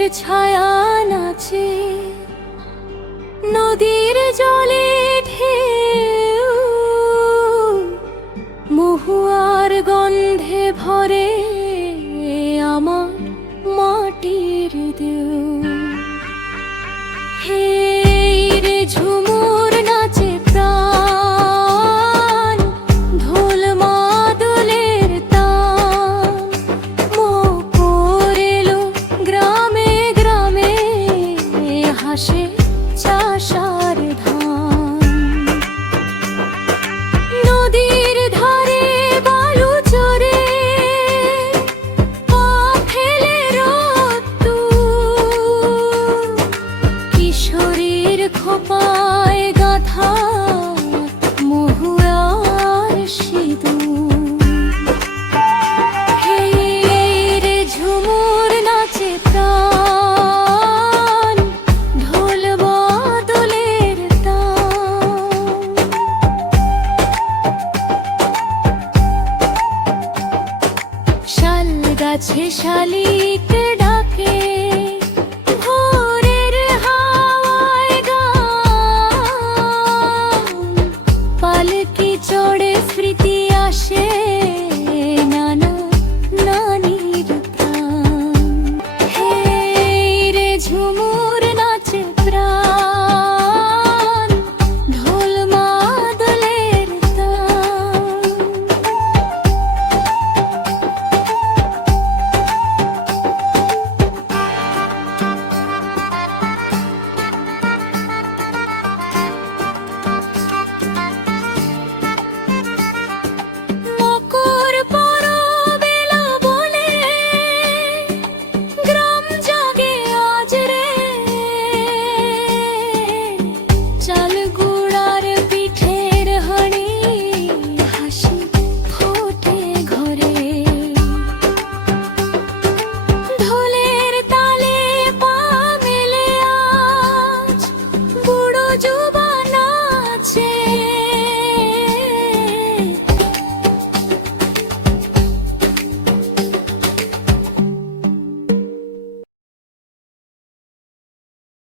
ফুলের ছায়া নাচে, নদীর জলে ঢেউ মহুয়ার গন্ধে ভরে আমার মাটির দেউ। হে রে ঝুমুর নাচে প্রাণ, ঢোল মাদলের তান, মকর এলো গ্রামে গ্রামে, হাসে চাষার ধান। নদীর ধারে বালু চরে পা ফেলে রোদ্দুর, কিশোরীর খোপায় গাঁথা মহুয়ার সিঁদুর। হে রে ঝুমুর নাচে প্রাণ, ঢোল বাদলের তান। শাল গাছে শালিক ডাকে,